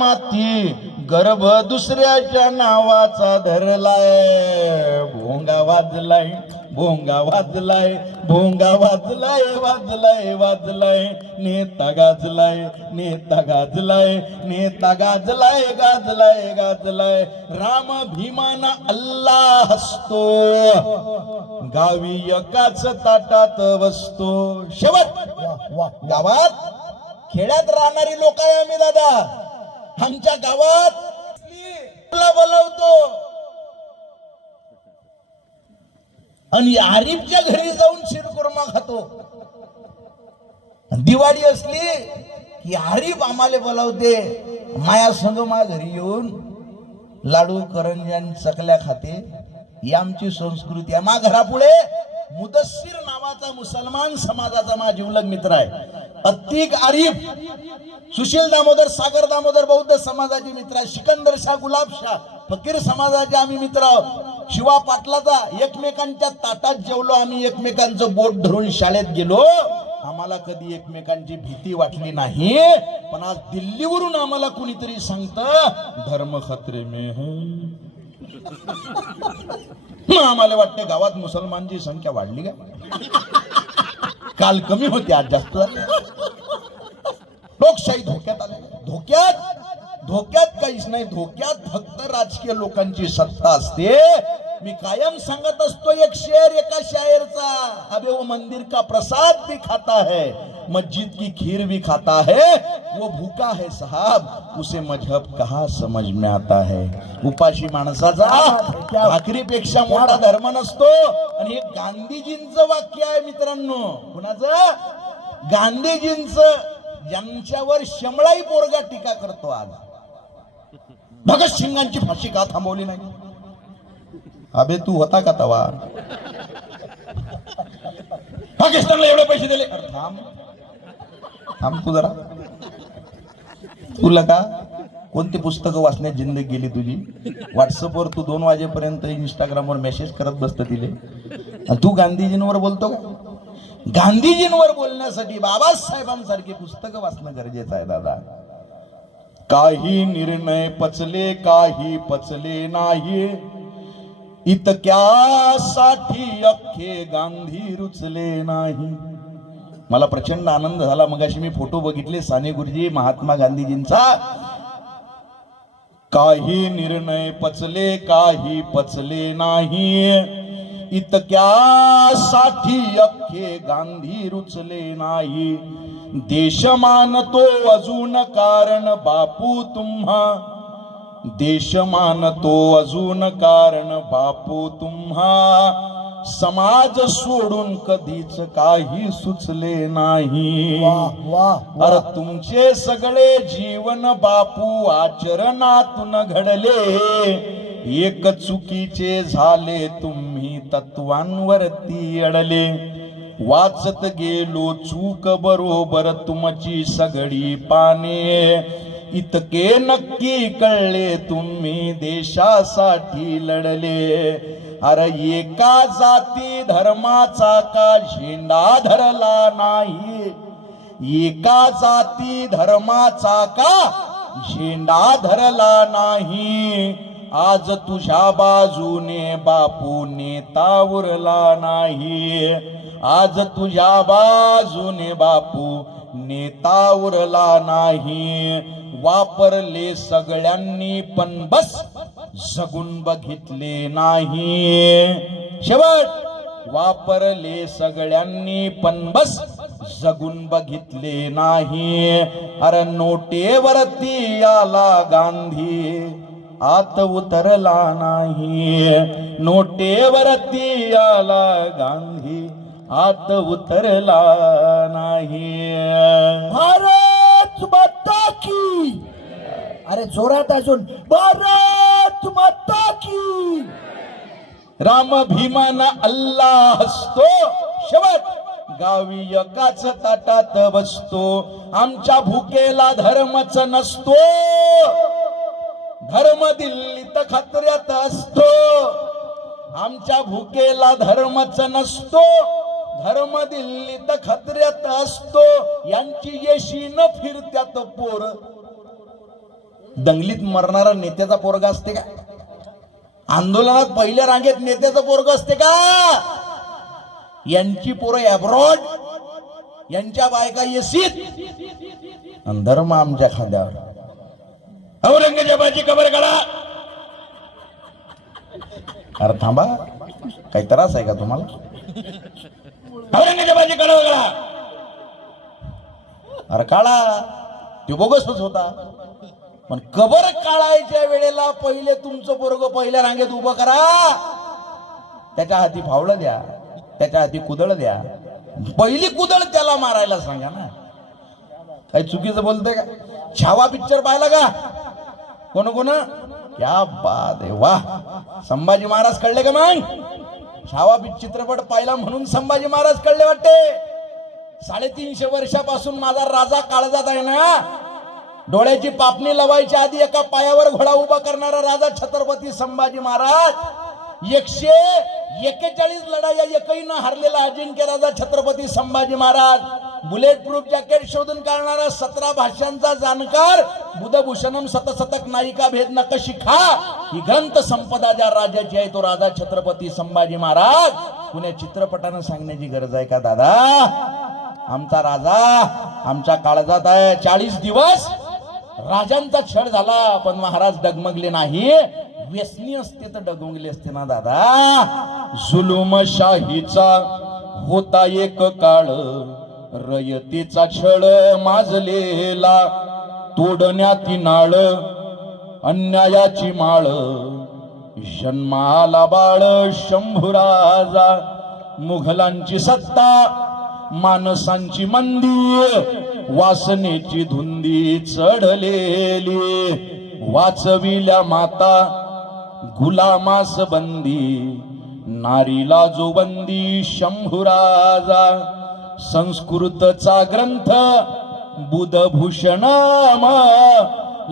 माती गर्भ दुसऱ्याच्या नावाचा धरलाय. भोंगा वाजलाय भोंगा वाजलाय भोंगा वाजलाय वाजलाय वाजलाय. नेता गाजलाय नेता गाजलाय नेता गाजलाय गाजलाय गाजलाय. राम भीमाना अल्ला हसतो गावी एकाच ताटात बसतो. शेवट गावात खेड्यात राहणारी लोक आहे आम्ही दादा. आमच्या गावात बोलावतो बोलवतो. आणि आरिफच्या घरी जाऊन शिरकुर्मा खातो. दिवाळी असली की आरिफ आम्हाला बोलावते माया संग मा घरी येऊन लाडू करंजन चकल्या खाते. ही आमची संस्कृती आहे. मा घरापुढे मुदस्सीर नावाचा मुसलमान समाजाचा मा जिवलग मित्र आहे. अत्तिक आरिफ सुशील दामोदर सागर दामोदर बौद्ध समाजाचे मित्र आहे सिकंदर शाह गुलाब शाह फकीर समाजाचे आम्ही मित्र शिवा पाटलाचा एकमेकांच्या ताटात जेवलो आम्ही एकमेकांचं बोट धरून शाळेत गेलो. आम्हाला कधी एकमेकांची भीती वाटली नाही पण आज दिल्लीवरून आम्हाला कुणीतरी सांगत धर्म खत्रे मे मग आम्हाला वाटते गावात मुसलमानची संख्या वाढली का? काल कमी होती आज जास्त झाली. लोकशाही धोक्यात आले धोक्यात धोक्यात काहीच नाही. धोक्यात फक्त राजकीय लोकांची सत्ता असते. मी कायम सांगत असतो एक शेर एका शायरचा अबे वो मंदिर का प्रसाद भी खाता है मस्जिद की खीर भी खाता है. वो भूखा है साहब उसे मजहब कहा समझ में आता है? उपाशी माणसाचा भाकरीपेक्षा मोठा धर्म नसतो. आणि हे गांधीजींचं वाक्य आहे मित्रांनो. कुणाचं? गांधीजींचं यांच्यावर शमळाई पोरगा टीका करतो आज. भगतसिंगांची फाशी का थांबवली नाही? अबे तू होता का तवा? पाकिस्तानला एवढे पैसे दिले. थांब. थांब तू जरा. तुला का कोणती पुस्तकं वाचण्यात जिंदगी गेली तुझी? व्हॉट्सअपवर तू दोन वाजेपर्यंत इंस्टाग्रामवर मेसेज करत बसत तिले. तू गांधीजींवर बोलतो का? गांधीजींवर बोलण्यासाठी बाबासाहेबांसारखी पुस्तकं वाचणं गरजेचं आहे दादा. काही निर्णय पचले काही पचले नाही. इतक्यासाठी अख्खे गांधी रुचले नाही. मला प्रचंड आनंद झाला. मगाशी मी फोटो बघितले साने गुरुजी महात्मा गांधीजींचा. काही निर्णय पचले काही पचले नाही. इतक्यासाठी अख्खे गांधी रुचले नाही. देश मानतो अजून कारण बापू तुम्हा. देश मानतो अजून कारण बापू तुम्हा. समाज सोडून कधीच काही सुचले नाही. अरे तुमचे सगळे जीवन बापू आचरणातून घडले. एक चुकीचे झाले तुम्ही तत्वांवरती अडले. वाचत गेलो चूक बरोबर तुमची सगळी पाने. इतके नक्की कळले तुम्ही देशासाठी लढले. अरे एका जाती धर्माचा का झेंडा धरला नाही? एका जाती धर्माचा का झेंडा धरला नाही? आज तुझ्या बाजूने बापू तावरला नाही. आज तुझ्या बाजूने बापू नेता उरला नाही. वापरले सगळ्यांनी पण बस जगून बघितले नाही. शेवट वापरले सगळ्यांनी पण बस जगून बघितले नाही. अरे नोटेवरती आला गांधी. आत उतरला नाही. नोटेवरती आला गांधी आत उतरला नाही. भारत माता की. अरे जोरात अजून भारत माता की. राम भीमाना अल्लाह हसतो. शेवट गावी एकाच ताटात बसतो. आमच्या भुकेला धर्मच नसतो. धर्म दिल्लीत खात्र्यात असतो. आमच्या भुकेला धर्मच नसतो. धर्म दिल्लीत खत्र्यात असतो. यांची येशी न फिरत्यात पोर. दंगलीत मरणारा नेत्याचा पोरगा असते का? आंदोलनात पहिल्या रांगेत नेत्याचं पोरग असते का? यांची पोरं अब्रॉड यांच्या बायका येसीत धर्म आमच्या खांद्यावर. औरंगजेबाची कबर काढा अरे थांबा काही त्रास आहे का तुम्हाला? औरंगजेबाची कबर काढा अरे काढा ते बोगसच होता. पण कबर काढायच्या वेळेला पहिले तुमचं पोरग पहिल्या रांगेत उभं करा. त्याच्या हाती फावलं द्या त्याच्या हाती कुदळ द्या. पहिली कुदळ त्याला मारायला सांगा ना. काही चुकीचं बोलतंय का? छावा पिक्चर पाहिला का? कोण कोण? क्या बात आहे. वा संभाजी महाराज कळले का मग? छावा चित्रपट पाहिला म्हणून संभाजी महाराज कळले वाटते. साडेतीनशे वर्षापासून माझा राजा काळजात आहे ना? डोळ्याची पापणी लवायच्या आधी एका पायावर घोडा उभा करणारा राजा छत्रपती संभाजी महाराज. एकशे एक्केचाळीस लढाया एकही न हरलेला अजिंक्य राजा Chhatrapati Sambhaji Maharaj. Bullet proof jacket शोधून काढणारा सतरा भाषांचा जाणकार बुधभूषणम सतसतक नायिका भेद नक शिखा. ही ग्रंथ संपदा ज्या राजाची आहे तो राजा छत्रपती संभाजी महाराज. कुण्या चित्रपटानं सांगण्याची गरज आहे का दादा? आमचा राजा आमच्या काळजात आहे. चाळीस दिवस राजांचा छळ झाला पण महाराज डगमगले नाही. व्यसनी असते तर डगमगले असते ना दादा? जुलुमशाहीचा होता एक काळ. रयतीचा छळ माजलेला तोडण्यात नाळ अन्यायाची माळ जन्माला बाळ शंभुराजा मुघलांची सत्ता माणसांची मंदी वासनेची धुंदी चढलेली वाचविल्या माता गुलामास बंदी नारीला जो बंदी शंभुराजा संस्कृतचा ग्रंथ बुधभूषण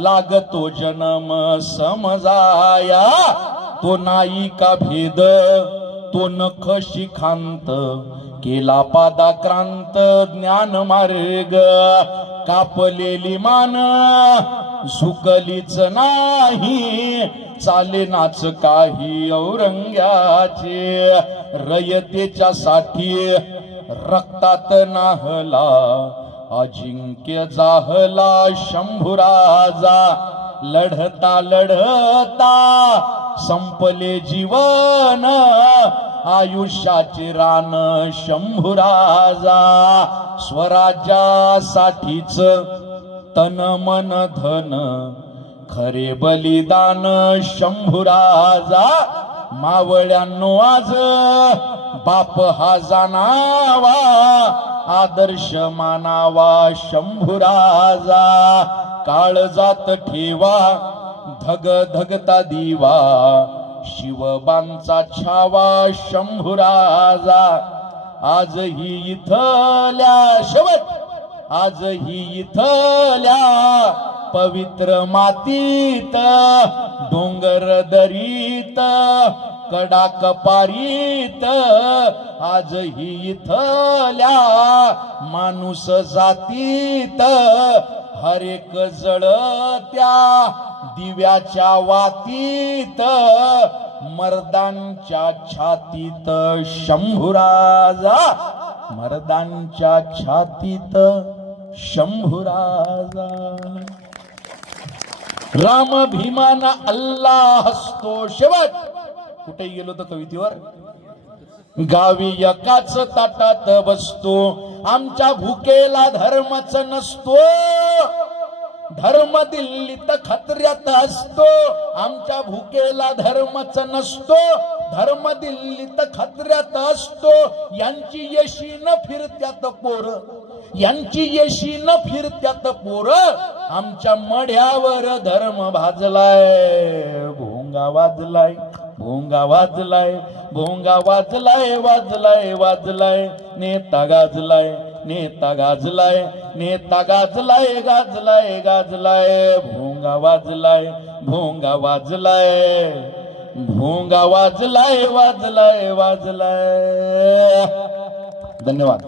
लागतो जन्म समजाया. तो नायिका भेद तो नख शिखांत केला पादाक्रांत ज्ञान मार्ग कापलेली मान सुकलीच नाही चाले नाच काही औरंग्याचे रयतेच्या साठी रक्तात नाहला अजिंक्य जाहला शंभुराजा. लढता लढता संपले जीवन आयुष्याचे रान शंभुराजा. स्वराज्यासाठीच तन मन धन खरे बलिदान शंभुराजा. मावळ्यांनो आज बाप हा जाणावा आदर्श मानावा शंभुराजा काळ जात ठेवा धग धगता दिवा शिवबांचा छावा शंभुराजा आजही इथल्या शेवट आजही इथल्या पवित्र मातीत डोंगर दरीत कडा कपारीत आजही इथल्या माणूस जातीत हरेक जळत्या दिव्याच्या वातीत मर्दांच्या छातीत शंभुराजा मर्दांच्या छातीत शंभुराजा. राम भीमाना अल्लाह असतो शेवट. कुठे गेलो तर कवितेवर? गावी एकाच ताटात बसतो. आमच्या भुकेला धर्मच नसतो. धर्म दिल्लीत खत्र्यात असतो. आमच्या भुकेला धर्मच नसतो. धर्म दिल्लीत खत्र्यात असतो. यांची यशी न फिरत्यात पोर. यांची येशी न फिरत्यात पोर आमच्या मढ्यावर धर्म भाजलाय. भोंगा वाजलाय भोंगा वाजलाय भोंगा वाजलाय वाजलाय वाजलाय. नेता गाजलाय नेता गाजलाय नेता गाजलाय गाजलाय गाजलाय. भोंगा वाजलाय भोंगा वाजलाय. भोंगा वाजलाय वाजलाय वाजलाय. धन्यवाद.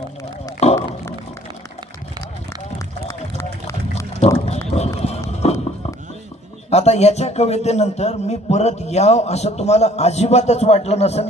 आता याच्या कवितेनंतर मी परत याव असं तुम्हाला अजिबातच वाटलं नसेल.